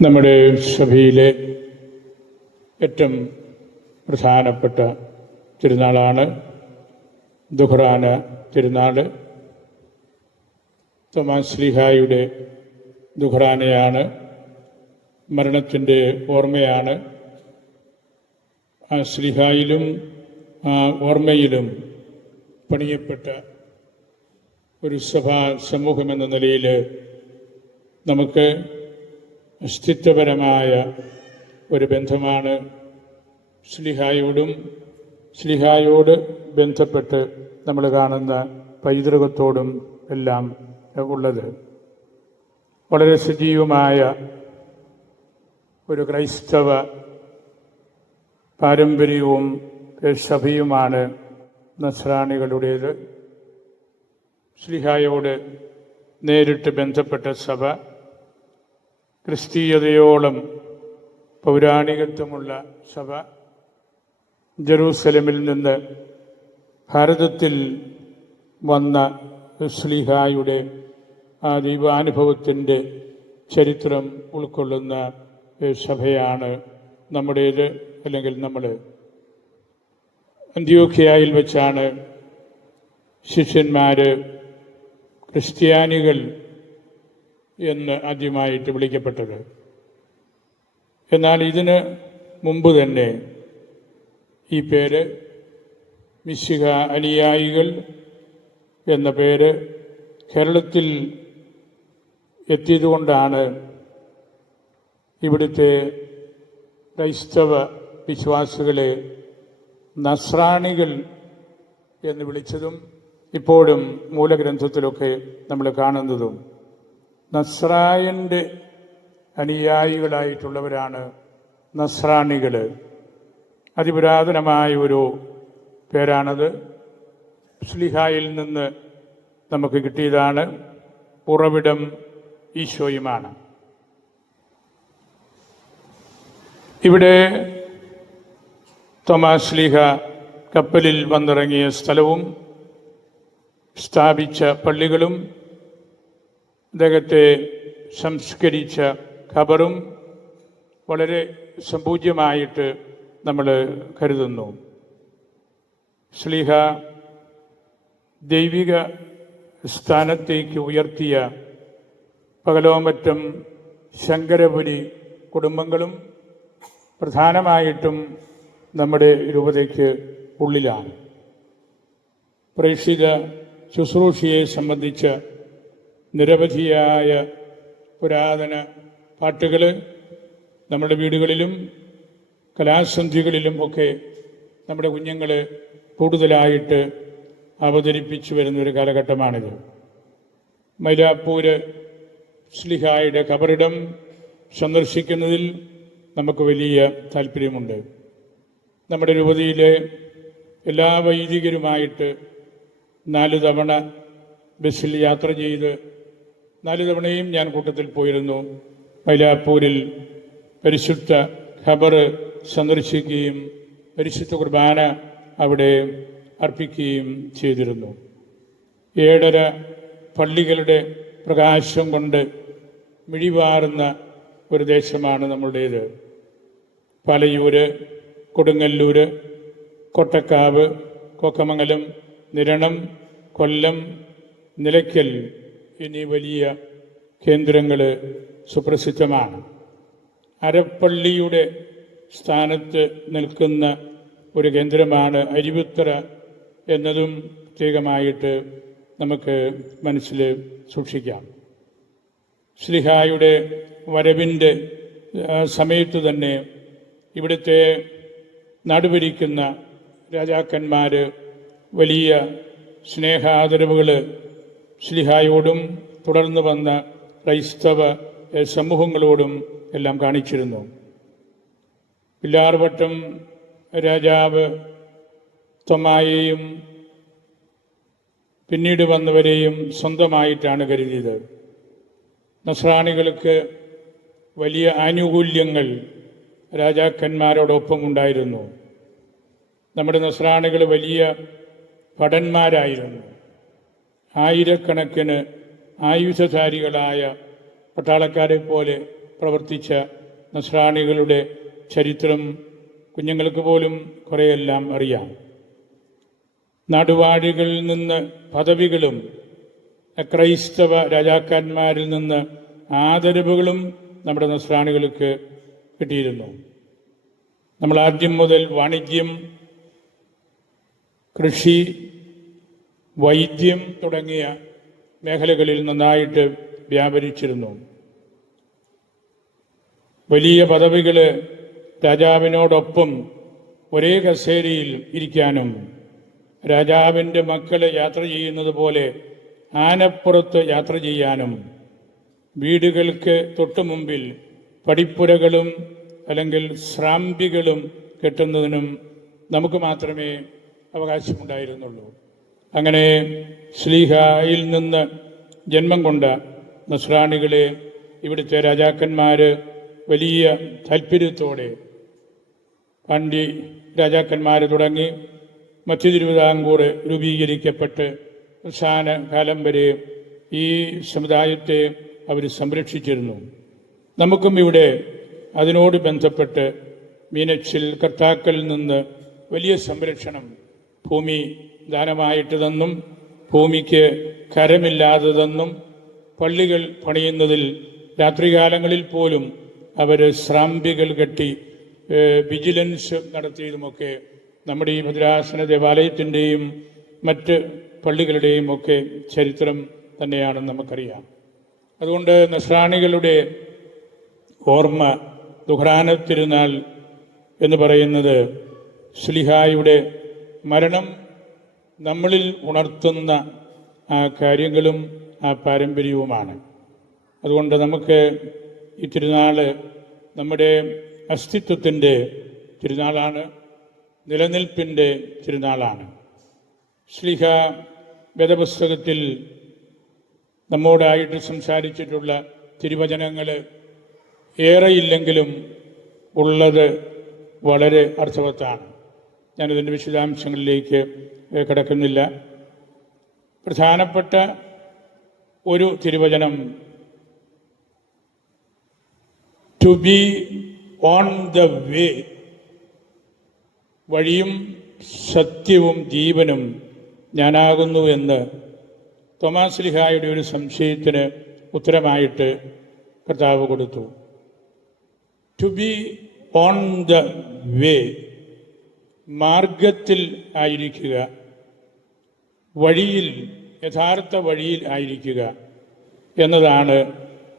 നമ്മുടെ സഭയിലെ ഏറ്റവും പ്രധാനപ്പെട്ട തിരുനാളാണ് ദുഹ്റാന തിരുനാൾ തോമാസ് ശ്രീഹായുടെ ദുഹ്റാനയാണ് മരണത്തിന്റെ ഓർമ്മയാണ്. ആ ശ്രീഹായിലും ആ ഓർമ്മയിലും പണിയപ്പെട്ട ഒരു സഭാ സമൂഹമെന്ന നിലയിൽ നമുക്ക് അസ്തിത്വപരമായ ഒരു ബന്ധമാണ് ശ്ലിഹായോടും ശ്ലിഹായോട് ബന്ധപ്പെട്ട് നമ്മൾ കാണുന്ന പൈതൃകത്തോടും എല്ലാം ഉള്ളത്. വളരെ സജീവമായ ഒരു ക്രൈസ്തവ പാരമ്പര്യവും സഭയുമാണ് നസ്രാണികളുടേത്. സ്ലിഹായോട് നേരിട്ട് ബന്ധപ്പെട്ട സഭ ക്രിസ്തീയതയോളം പൗരാണികത്വമുള്ള സഭ ജെറൂസലമിൽ നിന്ന് ഭാരതത്തിൽ വന്ന സ്ലിഹായുടെ ആ ദൈവാനുഭവത്തിന്റെ ചരിത്രം ഉൾക്കൊള്ളുന്ന സഭയാണ് നമ്മുടേത് അല്ലെങ്കിൽ നമ്മൾ അന്ത്യോഖ്യയിൽ വെച്ചാണ് ശിഷ്യന്മാർ ക്രിസ്ത്യാനികൾ എന്ന് ആദ്യമായിട്ട് വിളിക്കപ്പെട്ടത്. എന്നാൽ ഇതിന് മുമ്പ് തന്നെ ഈ പേര് മിശിഹ അനുയായികൾ എന്ന പേര് കേരളത്തിൽ എത്തിയതുകൊണ്ടാണ് ഇവിടുത്തെ ക്രൈസ്തവ വിശ്വാസികളെ നസ്രാണികൾ എന്ന് വിളിച്ചതും ഇപ്പോഴും മൂലഗ്രന്ഥത്തിലൊക്കെ നമ്മൾ കാണുന്നതും. നസ്രായന്റെ അനുയായികളായിട്ടുള്ളവരാണ് നസ്രാണികൾ അതിപുരാതനമായ ഒരു പേരാണത്. സ്ലിഹായിൽ നിന്ന് നമുക്ക് കിട്ടിയതാണ് ഉറവിടം ഈശോയുമാണ്. ഇവിടെ തൊമാസ്ലിഹ കപ്പലിൽ വന്നിറങ്ങിയ സ്ഥലവും സ്ഥാപിച്ച പള്ളികളും അദ്ദേഹത്തെ സംസ്കരിച്ച ഖബറും വളരെ സംപൂജ്യമായിട്ട് നമ്മൾ കരുതുന്നു. ശ്ലീഹ ദൈവിക സ്ഥാനത്തേക്ക് ഉയർത്തിയ പകലോമറ്റം ശങ്കരപുരി കുടുംബങ്ങളും പ്രധാനമായിട്ടും നമ്മുടെ രൂപതയ്ക്ക് ഉള്ളിലാണ്. പ്രേക്ഷിത ശുശ്രൂഷയെ സംബന്ധിച്ച നിരവധിയായ പുരാതന പാട്ടുകൾ നമ്മുടെ വീടുകളിലും കലാസന്ധികളിലും ഒക്കെ നമ്മുടെ കുഞ്ഞുങ്ങൾ കൂടുതലായിട്ട് അവതരിപ്പിച്ചു വരുന്ന ഒരു കാലഘട്ടമാണിത്. മൈലാപ്പൂര് സ്ലിഹായുടെ കബറിടം സന്ദർശിക്കുന്നതിൽ നമുക്ക് വലിയ താല്പര്യമുണ്ട്. നമ്മുടെ രൂപതയിലെ എല്ലാ വൈദികരുമായിട്ട് നാല് തവണ ബസ്സിൽ യാത്ര ചെയ്ത് നാല് തവണയും ഞാൻ കൂട്ടത്തിൽ പോയിരുന്നു. മൈലാപ്പൂരിൽ പരിശുദ്ധ ഖബർ സന്ദർശിക്കുകയും പരിശുദ്ധ കുർബാന അവിടെ അർപ്പിക്കുകയും ചെയ്തിരുന്നു. ഏഴര പള്ളികളുടെ പ്രകാശം കൊണ്ട് മിഴിവാറുന്ന ഒരു ദേശമാണ് നമ്മളുടേത്. പലയൂര് കൊടുങ്ങല്ലൂർ കൊട്ടക്കാവ് കൊക്കമംഗലം നിരണം കൊല്ലം നിലയ്ക്കൽ എന്നീ വലിയ കേന്ദ്രങ്ങൾ സുപ്രസിദ്ധമാണ്. അരപ്പള്ളിയുടെ സ്ഥാനത്ത് നിൽക്കുന്ന ഒരു കേന്ദ്രമാണ് അരിവുത്തറ എന്നതും പ്രത്യേകമായിട്ട് നമുക്ക് മനസ്സിൽ സൂക്ഷിക്കാം. ശ്രീഹായുടെ വരവിന്റെ സമയത്ത് തന്നെ ഇവിടുത്തെ നടുവരിക്കുന്ന രാജാക്കന്മാർ വലിയ സ്നേഹാദരവുകൾ ശ്ലിഹായോടും തുടർന്ന് വന്ന ക്രൈസ്തവ സമൂഹങ്ങളോടും എല്ലാം കാണിച്ചിരുന്നു. പില്ലാർവട്ടം രാജാവ് തൊമായെയും പിന്നീട് വന്നവരെയും സ്വന്തമായിട്ടാണ് കരുതിയത്. നസ്രാണികൾക്ക് വലിയ ആനുകൂല്യങ്ങൾ രാജാക്കന്മാരോടൊപ്പം ഉണ്ടായിരുന്നു. നമ്മുടെ നസ്രാണികൾ വലിയ ഭടന്മാരായിരുന്നു. ആയിരക്കണക്കിന് ആയുധധാരികളായ പട്ടാളക്കാരെ പോലെ പ്രവർത്തിച്ച നസ്രാണികളുടെ ചരിത്രം കുഞ്ഞുങ്ങൾക്ക് പോലും കുറേയെല്ലാം അറിയാം. നടുവാഴികളിൽ നിന്ന് പദവികളും ക്രൈസ്തവ രാജാക്കന്മാരിൽ നിന്ന് ആദരവുകളും നമ്മുടെ നസ്രാണികൾക്ക് കിട്ടിയിരുന്നു. നമ്മൾ ആദ്യം മുതൽ വാണിജ്യം കൃഷി വൈദ്യം തുടങ്ങിയ മേഖലകളിൽ നന്നായിട്ട് വ്യാപരിച്ചിരുന്നു. വലിയ പദവികൾ രാജാവിനോടൊപ്പം ഒരേ കസേരയിൽ ഇരിക്കാനും രാജാവിന്റെ മക്കൾ യാത്ര ചെയ്യുന്നത് പോലെ ആനപ്പുറത്ത് യാത്ര ചെയ്യാനും വീടുകൾക്ക് തൊട്ടു മുമ്പിൽ പടിപ്പുരകളും അല്ലെങ്കിൽ ശ്രാമ്പികളും കെട്ടുന്നതിനും നമുക്ക് മാത്രമേ അവകാശമുണ്ടായിരുന്നുള്ളൂ. അങ്ങനെ ശ്ലീഹായിൽ നിന്ന് ജന്മം കൊണ്ട നസ്രാണികളെ ഇവിടുത്തെ രാജാക്കന്മാർ വലിയ താല്പര്യത്തോടെ പണ്ടി രാജാക്കന്മാർ തുടങ്ങി മധ്യ തിരുവിതാംകൂർ രൂപീകരിക്കപ്പെട്ട് അവസാന കാലം വരെ ഈ സമുദായത്തെ അവർ സംരക്ഷിച്ചിരുന്നു. നമുക്കും ഇവിടെ അതിനോട് ബന്ധപ്പെട്ട് മീനച്ചിൽ കർത്താക്കളിൽ നിന്ന് വലിയ സംരക്ഷണം ഭൂമി ദാനമായിട്ട് തന്നും ഭൂമിക്ക് കരമില്ലാത്തതെന്നും പള്ളികൾ പണിയുന്നതിൽ രാത്രികാലങ്ങളിൽ പോലും അവർ ശ്രാമ്പികൾ കെട്ടി വിജിലൻസ് നടത്തിയതുമൊക്കെ നമ്മുടെ ഈ ഭദ്രാസന ദേവാലയത്തിന്റെയും മറ്റ് പള്ളികളുടെയും ഒക്കെ ചരിത്രം തന്നെയാണ് നമുക്കറിയാം. അതുകൊണ്ട് നസ്രാണികളുടെ ഓർമ്മ ദുഹ്റാന തിരുനാൾ എന്ന് പറയുന്നത് സുലിഹായുടെ മരണം നമ്മളിൽ ഉണർത്തുന്ന കാര്യങ്ങളും ആ പാരമ്പര്യവുമാണ്. അതുകൊണ്ട് നമുക്ക് ഈ തിരുനാൾ നമ്മുടെ അസ്തിത്വത്തിന്റെ തിരുനാളാണ് നിലനിൽപ്പിന്റെ തിരുനാളാണ്. ശ്ലിഹ വേദപുസ്തകത്തിൽ നമ്മോടായിട്ട് സംസാരിച്ചിട്ടുള്ള തിരുവചനങ്ങൾ ഏറെയില്ലെങ്കിലും ഉള്ളത് വളരെ അർത്ഥവത്താണ്. ഞാനതിന്റെ വിശദാംശങ്ങളിലേക്ക് കിടക്കുന്നില്ല. പ്രധാനപ്പെട്ട ഒരു തിരുവചനം to be on the way വഴിയും സത്യവും ജീവനും ഞാനാകുന്നു എന്ന് തോമാസ് ലിഹായുടെ ഒരു സംശയത്തിന് ഉത്തരമായിട്ട് കർത്താവ് കൊടുത്തു. To be on the way മാർഗത്തിൽ ആയിരിക്കുക വഴിയിൽ യഥാർത്ഥ വഴിയിൽ ആയിരിക്കുക എന്നതാണ്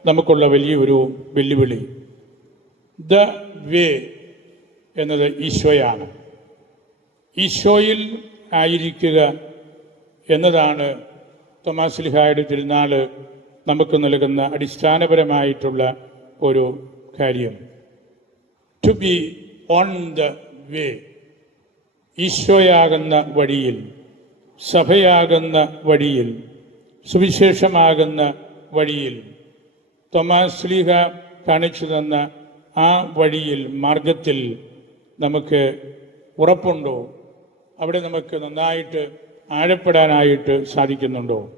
നമുക്കുള്ള വലിയൊരു വെല്ലുവിളി. ദ വേ എന്നത് ഈശോയാണ്. ഈശോയിൽ ആയിരിക്കുക എന്നതാണ് തൊമാസ്ലിഹായുടെ തിരുനാൾ നമുക്ക് നൽകുന്ന അടിസ്ഥാനപരമായിട്ടുള്ള ഒരു കാര്യം. To be on the way ഈശോയാകുന്ന വഴിയിൽ സഭയാകുന്ന വഴിയിൽ സുവിശേഷമാകുന്ന വഴിയിൽ തോമാസ് ലീഹ കാണിച്ചു തന്ന ആ വഴിയിൽ മാർഗത്തിൽ നമുക്ക് ഉറപ്പുണ്ടോ? അവിടെ നമുക്ക് നന്നായിട്ട് ആഴപ്പെടാനായിട്ട് സാധിക്കുന്നുണ്ടോ?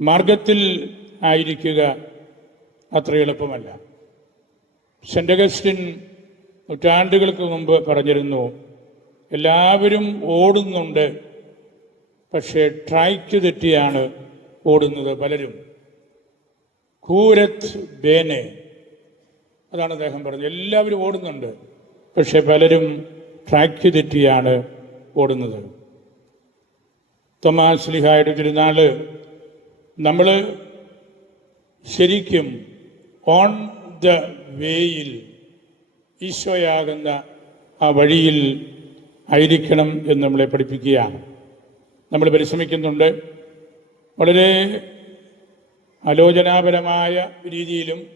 മാർഗത്തിൽ ആയിരിക്കുക അത്ര എളുപ്പമല്ല. സെന്റഗസ്റ്റിൻ നൂറ്റാണ്ടുകൾക്ക് മുമ്പ് പറഞ്ഞിരുന്നു എല്ലാവരും ഓടുന്നുണ്ട്. പക്ഷേ ട്രാക്ക് തെറ്റിയാണ് ഓടുന്നത് പലരും. കൂരത് ബേനെ. അതാണ് അദ്ദേഹം പറഞ്ഞത്. എല്ലാവരും ഓടുന്നുണ്ട്. പക്ഷെ പലരും ട്രാക്ക് തെറ്റിയാണ് ഓടുന്നത്. തൊമാസ് ലിഹായുടെ തിരുനാൾ നമ്മൾ ശരിക്കും ഓൺ ദ വേയിൽ ഈശോയാകുന്ന ആ വഴിയിൽ ആയിരിക്കണം എന്ന് നമ്മളെ പഠിപ്പിക്കുകയാണ്. നമ്മൾ പരിശ്രമിക്കുന്നുണ്ട്. വളരെ ആലോചനാപരമായ രീതിയിലും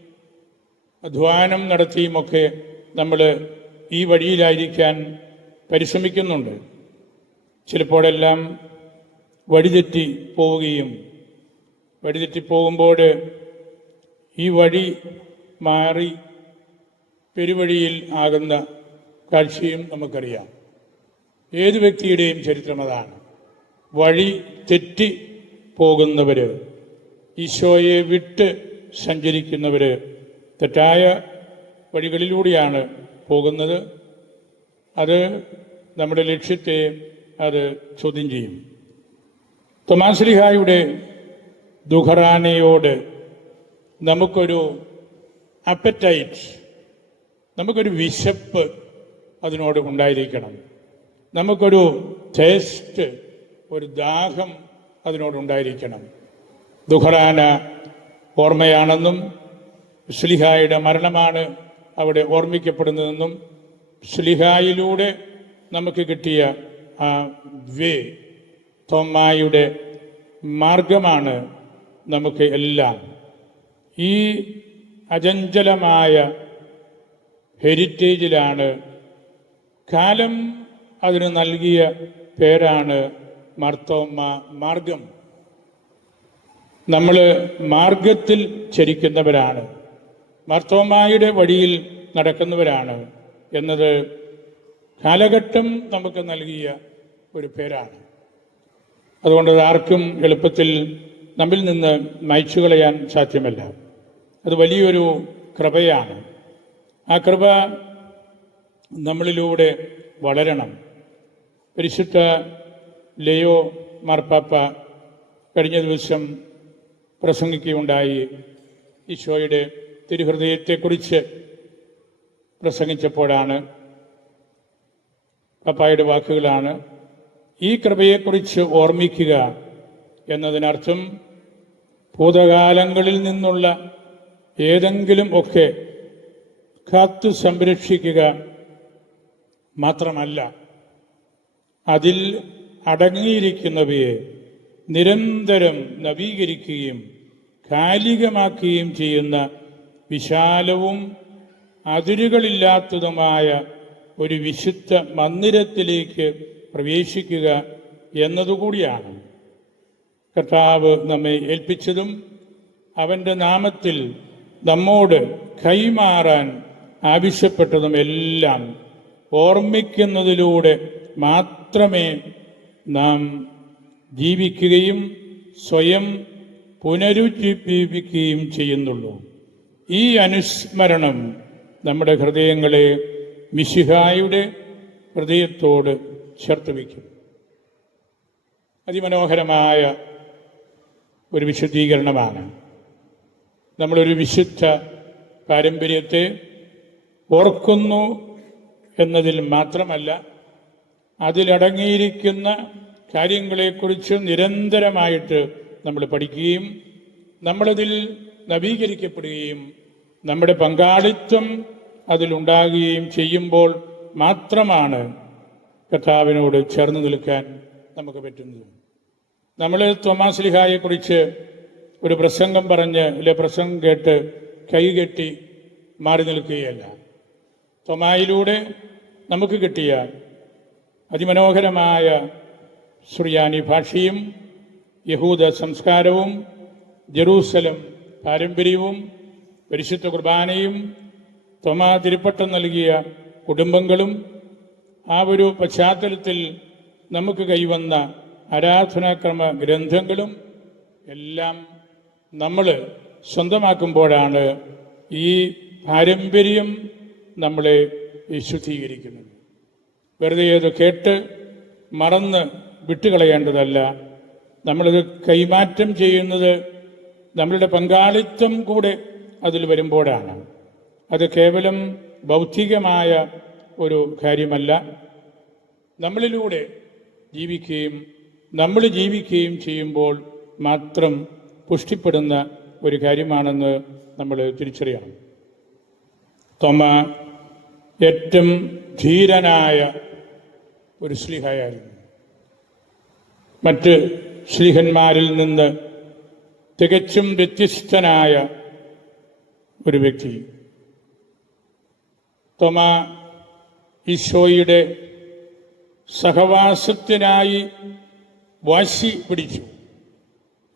അധ്വാനം നടത്തിയുമൊക്കെ നമ്മൾ ഈ വഴിയിലായിരിക്കാൻ പരിശ്രമിക്കുന്നുണ്ട്. ചിലപ്പോഴെല്ലാം വഴിതെറ്റി പോവുകയും വഴിതെറ്റി പോകുമ്പോൾ ഈ വഴി മാറി പെരുവഴിയിൽ ആകുന്ന കാഴ്ചയും നമുക്കറിയാം. ഏത് വ്യക്തിയുടെയും ചരിത്രം അതാണ്. വഴി തെറ്റി പോകുന്നവര് ഈശോയെ വിട്ട് സഞ്ചരിക്കുന്നവര് തെറ്റായ വഴികളിലൂടെയാണ് പോകുന്നത്. അത് നമ്മുടെ ലക്ഷ്യത്തെ അത് ചോദ്യം ചെയ്യും. തൊമാശ്രീഹായുടെ ദുഹറാനയോട് നമുക്കൊരു അപ്പറ്റൈറ്റ് നമുക്കൊരു വിശപ്പ് അതിനോട് ഉണ്ടായിരിക്കണം. നമുക്കൊരു ടേസ്റ്റ് ഒരു ദാഹം അതിനോടുണ്ടായിരിക്കണം. ദുഹറാന ഓർമ്മയാണെന്നും ശ്ലിഹായുടെ മരണമാണ് അവിടെ ഓർമ്മിക്കപ്പെടുന്നതെന്നും ശ്ലിഹായിലൂടെ നമുക്ക് കിട്ടിയ ആ വേ തോമായുടെ മാർഗമാണ് നമുക്ക് എല്ലാം. ഈ അചഞ്ചലമായ ഹെരിറ്റേജിലാണ് കാലം അതിന് നൽകിയ പേരാണ് മർത്തോമ്മ മാർഗം. നമ്മൾ മാർഗത്തിൽ ചരിക്കുന്നവരാണ്. മർത്തോമായുടെ വഴിയിൽ നടക്കുന്നവരാണ് എന്നത് കാലഘട്ടം നമുക്ക് നൽകിയ ഒരു പേരാണ്. അതുകൊണ്ട് ആർക്കും എളുപ്പത്തിൽ നമ്മിൽ നിന്ന് മായ്ച്ചു കളയാൻ സാധ്യമല്ല. അത് വലിയൊരു കൃപയാണ്. ആ കൃപ നമ്മളിലൂടെ വളരണം. പരിശുദ്ധ ലയോ മാർപ്പാപ്പ കഴിഞ്ഞ ദിവസം പ്രസംഗിക്കുകയുണ്ടായി. ഈശോയുടെ തിരുഹൃദയത്തെക്കുറിച്ച് പ്രസംഗിച്ചപ്പോഴാണ് പപ്പായുടെ വാക്കുകളാണ് ഈ കൃപയെക്കുറിച്ച് ഓർമ്മിക്കുക എന്നതിനർത്ഥം ഭൂതകാലങ്ങളിൽ നിന്നുള്ള ഏതെങ്കിലും ഒക്കെ കാത്തു സംരക്ഷിക്കുക മാത്രമല്ല. അതിൽ അടങ്ങിയിരിക്കുന്നവയെ നിരന്തരം നവീകരിക്കുകയും കാലികമാക്കുകയും ചെയ്യുന്ന വിശാലവും അതിരുകളില്ലാത്തതുമായ ഒരു വിശുദ്ധ മന്ദിരത്തിലേക്ക് പ്രവേശിക്കുക എന്നതുകൂടിയാണ്. കർത്താവ് നമ്മെ ഏൽപ്പിച്ചതും അവന്റെ നാമത്തിൽ നമ്മോട് കൈമാറാൻ ആവശ്യപ്പെട്ടതും എല്ലാം ഓർമ്മിക്കുന്നതിലൂടെ മാത്രമേ നാം ജീവിക്കുകയും സ്വയം പുനരുജ്ജീവിപ്പിക്കുകയും ചെയ്യുന്നുള്ളൂ. ഈ അനുസ്മരണം നമ്മുടെ ഹൃദയങ്ങളെ മിശിഹായുടെ ഹൃദയത്തോട് ചേർത്ത് വയ്ക്കും. അതിമനോഹരമായ ഒരു വിശുദ്ധീകരണമാണ്. നമ്മളൊരു വിശുദ്ധ പാരമ്പര്യത്തെ ഓർക്കുന്നു എന്നതിൽ മാത്രമല്ല അതിലടങ്ങിയിരിക്കുന്ന കാര്യങ്ങളെക്കുറിച്ച് നിരന്തരമായിട്ട് നമ്മൾ പഠിക്കുകയും നമ്മളതിൽ നവീകരിക്കപ്പെടുകയും നമ്മുടെ പങ്കാളിത്വം അതിലുണ്ടാകുകയും ചെയ്യുമ്പോൾ മാത്രമാണ് കർത്താവിനോട് ചേർന്ന് നിൽക്കാൻ നമുക്ക് പറ്റുന്നത്. നമ്മൾ തോമാസ് ലിഹായെക്കുറിച്ച് ഒരു പ്രസംഗം പറഞ്ഞ് അല്ലെ പ്രസംഗം കേട്ട് കൈകെട്ടി മാറി നിൽക്കുകയല്ല. തൊമായിലൂടെ നമുക്ക് കിട്ടിയ അതിമനോഹരമായ സുറിയാനി ഭാഷയും യഹൂദ സംസ്കാരവും ജെറൂസലം പാരമ്പര്യവും പരിശുദ്ധ കുർബാനയും തൊമാ തിരുപ്പട്ടം നൽകിയ കുടുംബങ്ങളും ആ ഒരു പശ്ചാത്തലത്തിൽ നമുക്ക് കൈവന്ന ആരാധനാക്രമ ഗ്രന്ഥങ്ങളും എല്ലാം നമ്മൾ സ്വന്തമാക്കുമ്പോഴാണ് ഈ പാരമ്പര്യം നമ്മളെ വിശുദ്ധീകരിക്കുന്നത്. വെറുതെ അത് കേട്ട് മറന്ന് വിട്ടുകളയേണ്ടതല്ല. നമ്മളിത് കൈമാറ്റം ചെയ്യുന്നത് നമ്മളുടെ പങ്കാളിത്തം കൂടെ അതിൽ വരുമ്പോഴാണ്. അത് കേവലം ബൗദ്ധികമായ ഒരു കാര്യമല്ല. നമ്മളിലൂടെ ജീവിക്കുകയും നമ്മൾ ജീവിക്കുകയും ചെയ്യുമ്പോൾ മാത്രം പുഷ്ടിപ്പെടുന്ന ഒരു കാര്യമാണെന്ന് നമ്മൾ തിരിച്ചറിയണം. തൊമ ഏറ്റവും ധീരനായ ഒരു ശ്ലീഹയായിരുന്നു മറ്റ് ശ്ലീഹന്മാരിൽ നിന്ന് തികച്ചും വ്യത്യസ്തനായ ഒരു വ്യക്തി. തൊമ ഈശോയുടെ സഹവാസത്തിനായി വാശി പിടിച്ചു.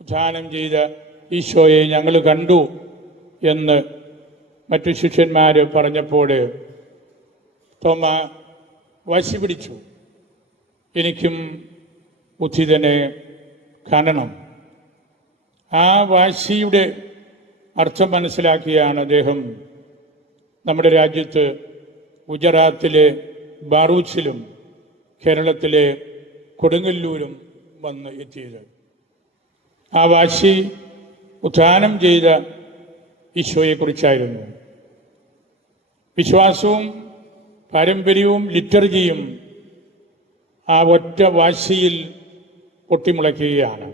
ഉദ്ധാനം ചെയ്ത ഈശോയെ ഞങ്ങൾ കണ്ടു എന്ന് മറ്റു ശിഷ്യന്മാർ പറഞ്ഞപ്പോൾ തോമ വാശി പിടിച്ചു. എനിക്കും ഉദ്ധിതനെ കാണണം. ആ വാശിയുടെ അർത്ഥം മനസ്സിലാക്കിയാണ് അദ്ദേഹം നമ്മുടെ രാജ്യത്ത് ഗുജറാത്തിലെ ബാറൂച്ചിലും കേരളത്തിലെ കൊടുങ്ങല്ലൂരും വന്ന് എത്തിയത്. ആ വാശി ഉത്ഥാനം ചെയ്ത ഈശോയെക്കുറിച്ചായിരുന്നു. വിശ്വാസവും പാരമ്പര്യവും ലിറ്റർജിയും ആ ഒറ്റ വാശിയിൽ പൊട്ടിമുളയ്ക്കുകയാണ്.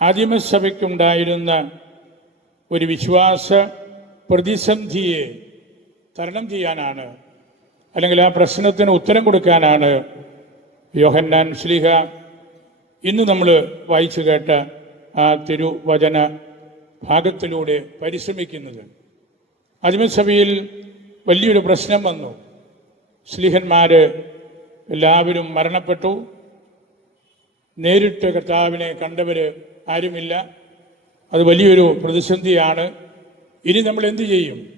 ആദിമസഭയ്ക്കുണ്ടായിരുന്ന ഒരു വിശ്വാസ പ്രതിസന്ധിയെ തരണം ചെയ്യാനാണ് അല്ലെങ്കിൽ ആ പ്രശ്നത്തിന് ഉത്തരം കൊടുക്കാനാണ് യോഹന്നാൻ ശ്ലീഹ ഇന്ന് നമ്മൾ വായിച്ചു കേട്ട ആ തിരുവചന ഭാഗത്തിലൂടെ പരിശ്രമിക്കുന്നത്. ആദിമസഭയിൽ വലിയൊരു പ്രശ്നം വന്നു. സ്ലിഹന്മാര് എല്ലാവരും മരണപ്പെട്ടു. നേരിട്ട് കർത്താവിനെ കണ്ടവര് ആരുമില്ല. അത് വലിയൊരു പ്രതിസന്ധിയാണ്. ഇനി നമ്മൾ എന്തു ചെയ്യും?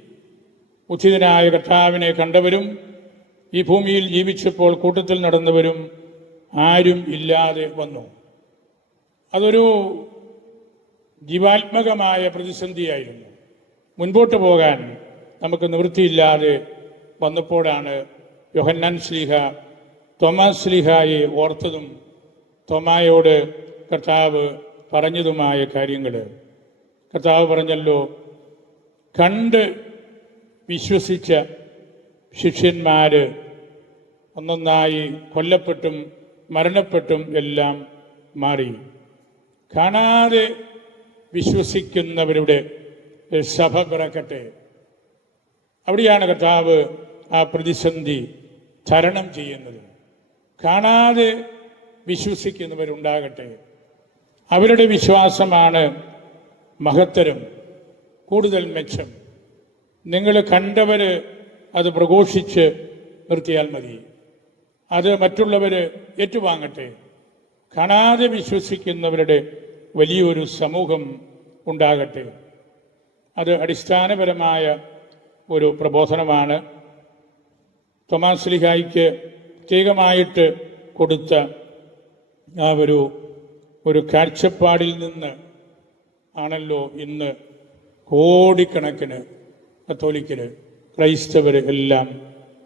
ഉച്ചിതനായ കർത്താവിനെ കണ്ടവരും ഈ ഭൂമിയിൽ ജീവിച്ചപ്പോൾ കൂട്ടത്തിൽ നടന്നവരും ആരും ഇല്ലാതെ വന്നു. അതൊരു ജീവാത്മകമായ പ്രതിസന്ധിയായിരുന്നു. മുൻപോട്ട് പോകാൻ നമുക്ക് നിവൃത്തിയില്ലാതെ വന്നപ്പോഴാണ് യോഹന്നാൻ ശ്ലീഹ തൊമാ ശ്ലീഹായെ ഓർത്തതും തൊമായോട് കർത്താവ് പറഞ്ഞതുമായ കാര്യങ്ങൾ. കർത്താവ് പറഞ്ഞല്ലോ കണ്ട് വിശ്വസിച്ച ശിഷ്യന്മാർ ഒന്നൊന്നായി കൊല്ലപ്പെട്ടും മരണപ്പെട്ടും എല്ലാം മാറി. കാണാതെ വിശ്വസിക്കുന്നവരുടെ സഭ പിറക്കട്ടെ. അവിടെയാണ് കർത്താവ് ആ പ്രതിസന്ധി തരണം ചെയ്യുന്നത്. കാണാതെ വിശ്വസിക്കുന്നവരുണ്ടാകട്ടെ. അവരുടെ വിശ്വാസമാണ് മഹത്തരം കൂടുതൽ മെച്ചം. നിങ്ങൾ കണ്ടവർ അത് പ്രഘോഷിച്ച് നിർത്തിയാൽ മതി. അത് മറ്റുള്ളവർ ഏറ്റുവാങ്ങട്ടെ. കാണാതെ വിശ്വസിക്കുന്നവരുടെ വലിയൊരു സമൂഹം ഉണ്ടാകട്ടെ. അത് അടിസ്ഥാനപരമായ ഒരു പ്രബോധനമാണ്. തൊമാസ് ലിഹായിക്ക് പ്രത്യേകമായിട്ട് കൊടുത്ത ആ ഒരു ഒരു കാഴ്ചപ്പാടിൽ നിന്ന് ആണല്ലോ ഇന്ന് കോടിക്കണക്കിന് കത്തോലിക്കര് ക്രൈസ്തവർ എല്ലാം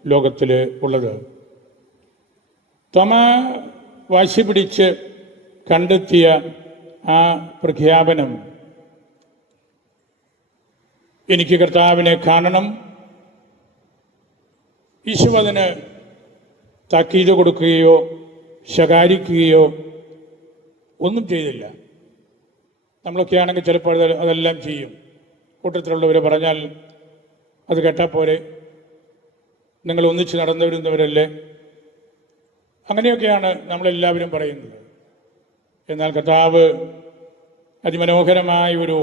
ലോകത്തിൽ ഉള്ളത്. തൊമ വാശി പിടിച്ച് കണ്ടെത്തിയ ആ പ്രഖ്യാപനം എനിക്ക് കർത്താവിനെ കാണണം. ഈശോ അതിന് താക്കീത് കൊടുക്കുകയോ ശകാരിക്കുകയോ ഒന്നും ചെയ്തില്ല. നമ്മളൊക്കെ ആണെങ്കിൽ ചിലപ്പോൾ അതെല്ലാം ചെയ്യും. കൂട്ടത്തിലുള്ളവർ പറഞ്ഞാൽ അത് കേട്ടാൽ പോരെ. നിങ്ങൾ ഒന്നിച്ച് നടന്നു വരുന്നവരല്ലേ അങ്ങനെയൊക്കെയാണ് നമ്മളെല്ലാവരും പറയുന്നത്. എന്നാൽ കർത്താവ് അതിമനോഹരമായ ഒരു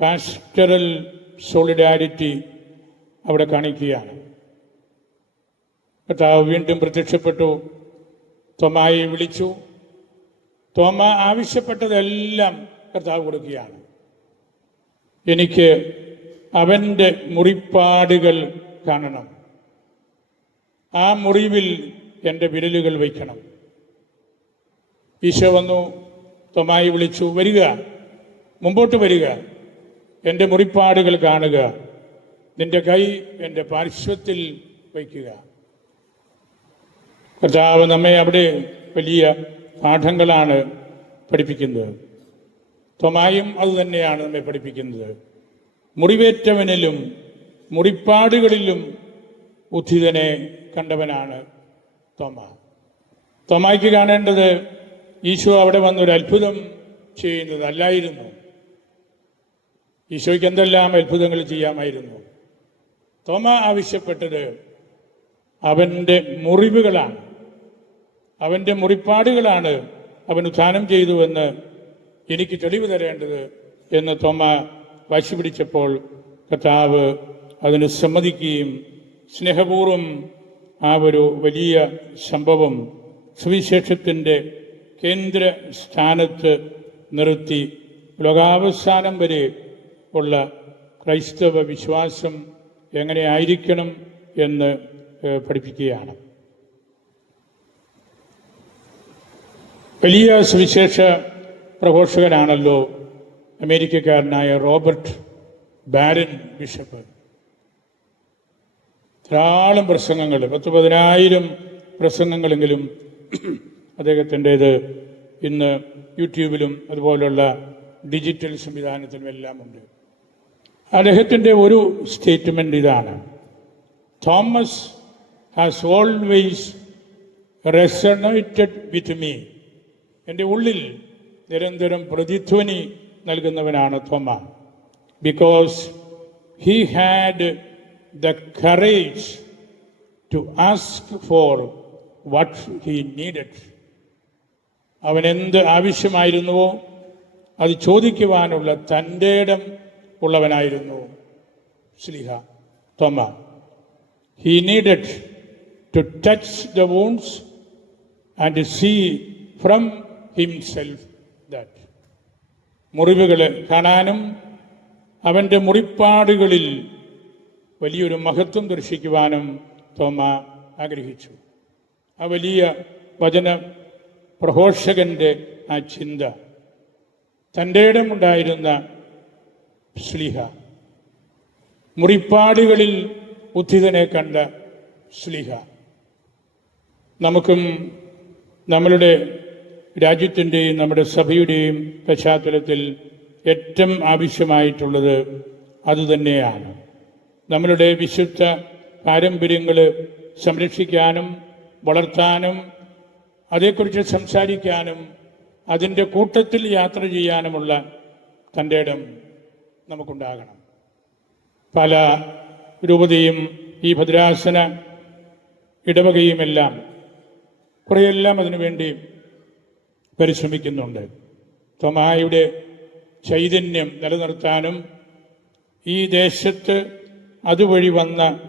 പാസ്റ്ററൽ സോളിഡാരിറ്റി അവിടെ കാണിക്കുകയാണ്. കർത്താവ് വീണ്ടും പ്രത്യക്ഷപ്പെട്ടു. തോമായെ വിളിച്ചു. തോമ ആവശ്യപ്പെട്ടതെല്ലാം കർത്താവ് കൊടുക്കുകയാണ്. എനിക്ക് അവന്റെ മുറിപ്പാടുകൾ കാണണം. ആ മുറിവിൽ എന്റെ വിരലുകൾ വയ്ക്കണം. ഈശോ വന്നു. തൊമായി വിളിച്ചു. വരിക. മുമ്പോട്ട് വരിക. എന്റെ മുറിപ്പാടുകൾ കാണുക. നിന്റെ കൈ എന്റെ പാർശ്വത്തിൽ വയ്ക്കുക. കർത്താവ് നമ്മെ അവിടെ വലിയ പാഠങ്ങളാണ് പഠിപ്പിക്കുന്നത്. തൊമായും അതുതന്നെയാണ് നമ്മെ പഠിപ്പിക്കുന്നത്. മുറിവേറ്റവനിലും മുറിപ്പാടുകളിലും ഉദ്ധിതനെ കണ്ടവനാണ് തൊമ തൊമായ്ക്ക് കാണേണ്ടത് ഈശോ അവിടെ വന്നൊരു അത്ഭുതം ചെയ്യുന്നത് അല്ലായിരുന്നു ഈശോയ്ക്ക് എന്തെല്ലാം അത്ഭുതങ്ങൾ ചെയ്യാമായിരുന്നു. തോമ ആവശ്യപ്പെട്ടത് അവന്റെ മുറിവുകളാണ്. അവന്റെ മുറിപ്പാടുകളാണ് അവൻ ഉത്ഥാനം ചെയ്തുവെന്ന് എനിക്ക് തെളിവ് തരേണ്ടത് എന്ന് തോമ വാശി പിടിച്ചപ്പോൾ കർത്താവ് അതിന് സമ്മതിക്കുകയും സ്നേഹപൂർവം ആ ഒരു വലിയ സംഭവം സുവിശേഷത്തിന്റെ കേന്ദ്ര സ്ഥാനത്ത് നിർത്തി. ലോകാവസാനം വരെ ഉള്ള ക്രൈസ്തവ വിശ്വാസം എങ്ങനെയായിരിക്കണം എന്ന് പഠിപ്പിക്കുകയാണ്. വലിയ സുവിശേഷ പ്രഘോഷകനാണല്ലോ അമേരിക്കക്കാരനായ റോബർട്ട് ബാരൻ ബിഷപ്പ്. ധാരാളം പ്രസംഗങ്ങൾ പത്ത് പതിനായിരം പ്രസംഗങ്ങളെങ്കിലും അദ്ദേഹത്തിന്റേത് ഇന്ന് യൂട്യൂബിലും അതുപോലുള്ള ഡിജിറ്റൽ സംവിധാനത്തിലും എല്ലാം ഉണ്ട് അദ്ദേഹത്തിന്റെ ഒരു സ്റ്റേറ്റ്മെന്റ് ഇതാണ്. Thomas has always resonated with me എന്റെ ഉള്ളിൽ നിരന്തരം പ്രതിധ്വനി നൽകുന്നവനാണ് Thoma because he had the courage to ask for what he needed അവൻ എന്ത് ആവശ്യമായിരുന്നുവോ അത് ചോദിക്കുവാനുള്ള തന്റെ ഇടം ഉള്ളവനായിരുന്നു. ശ്ലീഹ Thoma. He needed to touch the wounds and see from himself that മുറിവുകൾ കാണാനും അവന്റെ മുറിപ്പാടുകളിൽ വലിയൊരു മഹത്വം ദർശിക്കുവാനും തോമ ആഗ്രഹിച്ചു. ആ വലിയ വചന പ്രഘോഷകന്റെ ആ ചിന്ത തന്റെ ഇടമുണ്ടായിരുന്ന ശ്ലീഹ. മുറിപ്പാടുകളിൽ ഉദ്ധിതനെ കണ്ട ശ്ലീഹ. നമുക്കും നമ്മളുടെ രാജ്യത്തിന്റെയും നമ്മുടെ സഭയുടെയും പശ്ചാത്തലത്തിൽ ഏറ്റവും ആവശ്യമായിട്ടുള്ളത് അതുതന്നെയാണ്. നമ്മളുടെ വിശുദ്ധ പാരമ്പര്യങ്ങൾ സംരക്ഷിക്കാനും വളർത്താനും അതേക്കുറിച്ച് സംസാരിക്കാനും അതിന്റെ കൂട്ടത്തിൽ യാത്ര ചെയ്യാനുമുള്ള തന്റെ ഇടം നമുക്കുണ്ടാകണം. പല രൂപതയും ഈ ഭദ്രാസന ഇടവകയുമെല്ലാം കുറേയെല്ലാം അതിനുവേണ്ടി പരിശ്രമിക്കുന്നുണ്ട്. തൊമായുടെ ചൈതന്യം നിലനിർത്താനും ഈ ദേശത്ത് അതുവഴി വന്ന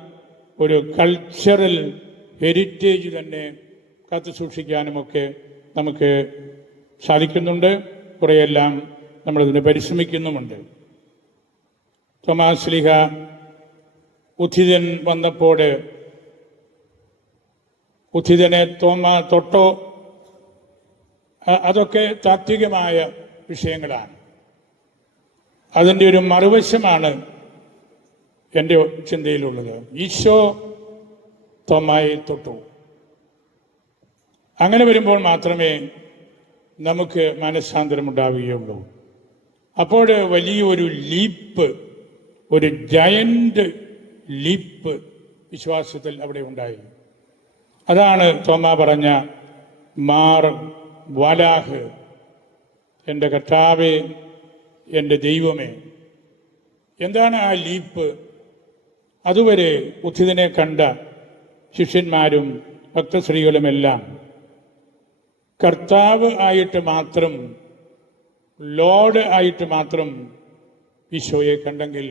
ഒരു കൾച്ചറൽ ഹെരിറ്റേജ് തന്നെ കാത്തു സൂക്ഷിക്കാനുമൊക്കെ നമുക്ക് സാധിക്കുന്നുണ്ട്. കുറേയെല്ലാം നമ്മളതിന് പരിശ്രമിക്കുന്നുമുണ്ട്. തോമാസ് ഉഥിതൻ വന്നപ്പോൾ ഉഥിതനെ തോമ തൊട്ടോ അതൊക്കെ താത്വികമായ വിഷയങ്ങളാണ്. അതിന്റെ ഒരു മറുവശമാണ് എന്റെ ചിന്തയിലുള്ളത്. ഈശോ തൊമായി തൊട്ടു. അങ്ങനെ വരുമ്പോൾ മാത്രമേ നമുക്ക് മനഃശാന്തരമുണ്ടാവുകയുള്ളൂ. അപ്പോൾ വലിയൊരു ലീപ്പ് ഒരു ജയന്റ് ലീപ്പ് വിശ്വാസത്തിൽ അവിടെ ഉണ്ടായി. അതാണ് തോമ പറഞ്ഞ മാർ വലാഹ് എന്റെ കർത്താവേ എന്റെ ദൈവമേ. എന്താണ് ആ ലീപ്പ് അതുവരെ ഉദ്ധിതനെ കണ്ട ശിഷ്യന്മാരും ഭക്തശ്രീകളുമെല്ലാം കർത്താവ് ആയിട്ട് മാത്രം ലോഡ് ആയിട്ട് മാത്രം ഈശോയെ കണ്ടെങ്കിൽ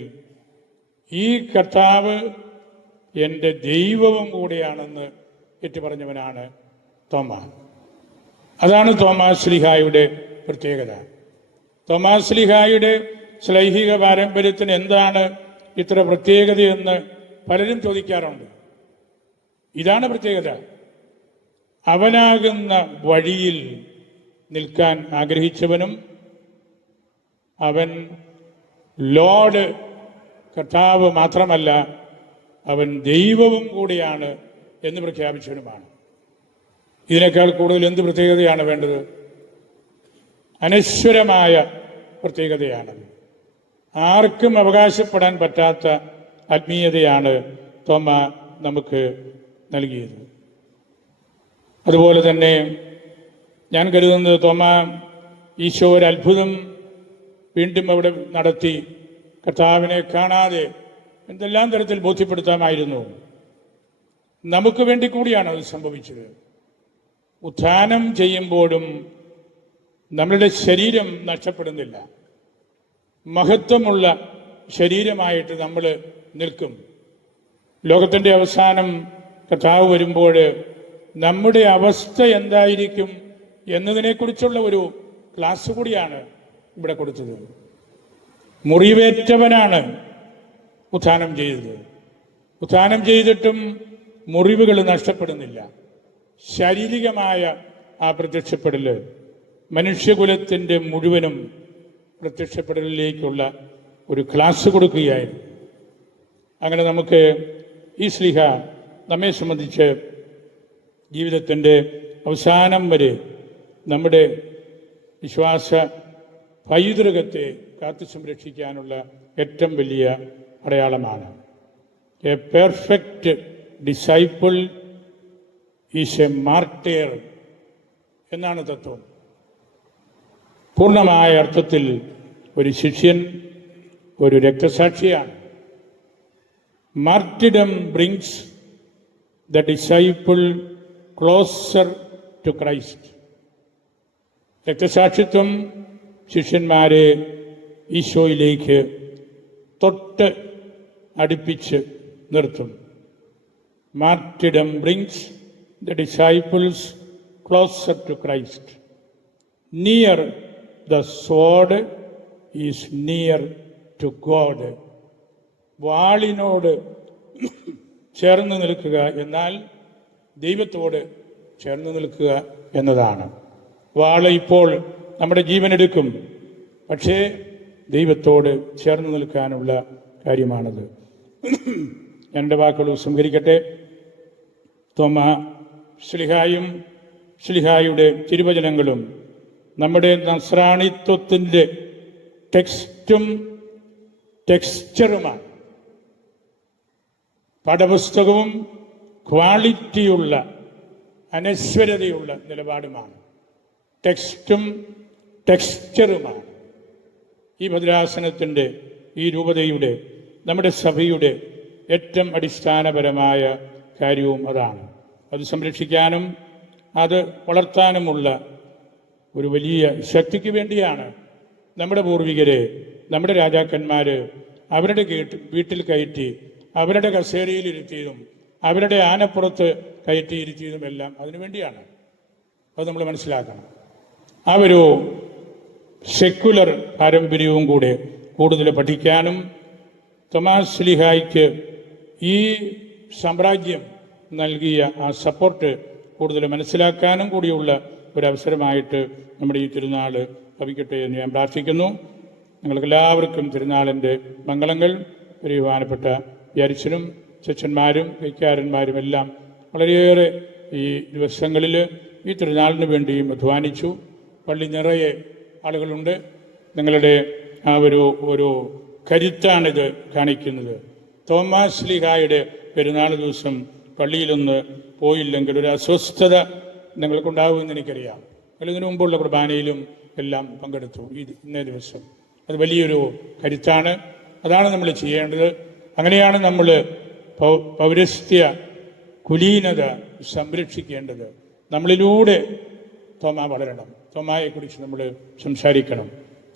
ഈ കർത്താവ് എന്റെ ദൈവവും കൂടെയാണെന്ന് ഏറ്റുപറഞ്ഞവനാണ് തോമ അതാണ് തോമാ ശ്ലിഹായുടെ പ്രത്യേകത. തോമാ ശ്ലിഹായുടെ ശ്ലൈഹിക പാരമ്പര്യത്തിന് എന്താണ് ഇത്ര പ്രത്യേകതയെന്ന് പലരും ചോദിക്കാറുണ്ട്. ഇതാണ് പ്രത്യേകത. അവനാകുന്ന വഴിയിൽ നിൽക്കാൻ ആഗ്രഹിച്ചവനും അവൻ ലോഡ് കർത്താവ് മാത്രമല്ല അവൻ ദൈവവും കൂടിയാണ് എന്ന് പ്രഖ്യാപിച്ചവനുമാണ്. ഇതിനേക്കാൾ കൂടുതൽ എന്ത് പ്രത്യേകതയാണ് വേണ്ടത്? അനശ്വരമായ പ്രത്യേകതയാണത് ആർക്കും അവകാശപ്പെടാൻ പറ്റാത്ത ആത്മീയതയാണ് തോമ നമുക്ക് നൽകിയത്. അതുപോലെ തന്നെ ഞാൻ കരുതുന്നത് തോമ ഈശോ ഒരു അത്ഭുതം വീണ്ടും അവിടെ നടത്തി കർത്താവിനെ കാണാതെ എന്തെല്ലാം തരത്തിൽ ബോധ്യപ്പെടുത്താമായിരുന്നു? നമുക്ക് വേണ്ടി കൂടിയാണ് അത് സംഭവിച്ചത്. ഉത്ഥാനം ചെയ്യുമ്പോഴും നമ്മളുടെ ശരീരം നഷ്ടപ്പെടുന്നില്ല. മഹത്വമുള്ള ശരീരമായിട്ട് നമ്മൾ നിൽക്കും. ലോകത്തിന്റെ അവസാനം കർത്താവ് വരുമ്പോൾ നമ്മുടെ അവസ്ഥ എന്തായിരിക്കും എന്നതിനെക്കുറിച്ചുള്ള ഒരു ക്ലാസ് കൂടിയാണ് ഇവിടെ കൊടുത്തത്. മുറിവേറ്റവനാണ് ഉത്ഥാനം ചെയ്തത്. ഉത്ഥാനം ചെയ്തിട്ടും മുറിവുകൾ നഷ്ടപ്പെടുന്നില്ല. ശാരീരികമായ ആ പ്രത്യക്ഷപ്പെടൽ മനുഷ്യകുലത്തിന്റെ മുഴുവനും പ്രത്യക്ഷപ്പെടലിലേക്കുള്ള ഒരു ക്ലാസ് കൊടുക്കുകയായിരുന്നു. അങ്ങനെ നമുക്ക് ഈ സ്ലിഹ നമ്മെ സംബന്ധിച്ച് ജീവിതത്തിന്റെ അവസാനം വരെ നമ്മുടെ വിശ്വാസ പൈതൃകത്തെ കാത്തു സംരക്ഷിക്കാനുള്ള ഏറ്റവും വലിയ അടയാളമാണ്. A perfect disciple is a martyr എന്നാണ് തത്വം. പൂർണമായ അർത്ഥത്തിൽ ഒരു ശിഷ്യൻ ഒരു രക്തസാക്ഷിയാണ്. Martyrdom brings the disciple closer to Christ. രക്തസാക്ഷിത്വം ശിഷ്യന്മാരെ ഈശോയിലേക്ക് തൊട്ട് അടുപ്പിച്ച് നിർത്തും. Martyrdom brings the disciples closer to Christ near the sword is near to God വാളിനോട് ചേർന്ന് നിൽക്കുക എന്നാൽ ദൈവത്തോട് ചേർന്ന് നിൽക്കുക എന്നതാണ്. വാൾ ഇപ്പോൾ നമ്മുടെ ജീവനെടുക്കും. പക്ഷേ ദൈവത്തോട് ചേർന്ന് നിൽക്കാനുള്ള കാര്യമാണത്. എന്റെ വാക്കുകൾ സംഹരിക്കട്ടെ തോമ ശ്ലിഹായും ശ്ലിഹായുടെ തിരുവചനങ്ങളും നമ്മുടെ നസ്രാണിത്വത്തിന്റെ ടെക്സ്റ്റും ടെക്സ്ചറുമാണ്. പാഠപുസ്തകവും ക്വാളിറ്റിയുള്ള അനശ്വരതയുള്ള നിലപാടുമാണ്. ടെക്സ്റ്റും ടെക്സ്ചറുമാണ് ഈ ഭദ്രാസനത്തിന്റെ ഈ രൂപതയുടെ നമ്മുടെ സഭയുടെ ഏറ്റവും അടിസ്ഥാനപരമായ കാര്യവും അതാണ്. അത് സംരക്ഷിക്കാനും അത് വളർത്താനുമുള്ള ഒരു വലിയ ശക്തിക്ക് വേണ്ടിയാണ് നമ്മുടെ പൂർവികരെ നമ്മുടെ രാജാക്കന്മാർ അവരുടെ വീട്ടിൽ കയറ്റി അവരുടെ കസേരയിലിരുത്തിയതും അവരുടെ ആനപ്പുറത്ത് കയറ്റിയിരുത്തിയതും എല്ലാം അതിനുവേണ്ടിയാണ് അത് നമ്മൾ മനസ്സിലാക്കണം. ഒരു സെക്കുലർ പാരമ്പര്യവും കൂടെ കൂടുതൽ പഠിക്കാനും തൊമാസ് ലിഹായ്ക്ക് ഈ സാമ്രാജ്യം നൽകിയ ആ സപ്പോർട്ട് കൂടുതൽ മനസ്സിലാക്കാനും കൂടിയുള്ള ഒരവസരമായിട്ട് നമ്മുടെ ഈ തിരുനാൾ ഭവിക്കട്ടെ എന്ന് ഞാൻ പ്രാർത്ഥിക്കുന്നു. നിങ്ങൾക്കെല്ലാവർക്കും തിരുനാളിന്റെ മംഗളങ്ങൾ. ഒരു ബഹുമാനപ്പെട്ട വ്യാരിച്ചനും ചച്ചന്മാരും കൈക്കാരന്മാരും എല്ലാം വളരെയേറെ ഈ ദിവസങ്ങളിൽ ഈ തിരുനാളിന് വേണ്ടിയും അധ്വാനിച്ചു. പള്ളി നിറയെ ആളുകളുണ്ട്. നിങ്ങളുടെ ആ ഒരു ഒരു കരുത്താണിത് കാണിക്കുന്നത്. തോമാസ് ലിഹായുടെ പെരുന്നാൾ ദിവസം പള്ളിയിലൊന്ന് പോയില്ലെങ്കിൽ ഒരു അസ്വസ്ഥത നിങ്ങൾക്കുണ്ടാകുമെന്ന് എനിക്കറിയാം. അല്ലെങ്കിൽ മുമ്പുള്ള കുർബാനയിലും എല്ലാം പങ്കെടുത്തു ഈ ഇന്നേ ദിവസം. അത് വലിയൊരു കരുത്താണ്. അതാണ് നമ്മൾ ചെയ്യേണ്ടത്. അങ്ങനെയാണ് നമ്മൾ പൗരസ്ത്യ കുലീനത സംരക്ഷിക്കേണ്ടത്. നമ്മളിലൂടെ തോമ വളരണം. തോമായെക്കുറിച്ച് നമ്മൾ സംസാരിക്കണം.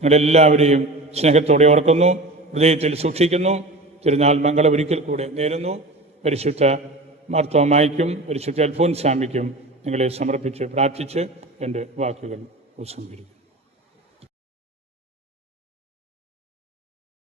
നിങ്ങളെല്ലാവരെയും സ്നേഹത്തോടെ ഓർക്കുന്നു ഹൃദയത്തിൽ സൂക്ഷിക്കുന്നു. തിരുനാൾ മംഗളം ഒരിക്കൽ കൂടെ നേരുന്നു. പരിശുദ്ധ മാർത്തോമായ്ക്കും പരിശുദ്ധ അൽഫോൻസാമിക്കും നിങ്ങളെ സമർപ്പിച്ച് പ്രാർത്ഥിച്ച് എന്റെ വാക്കുകൾ ഉപസംഹരിക്കുന്നു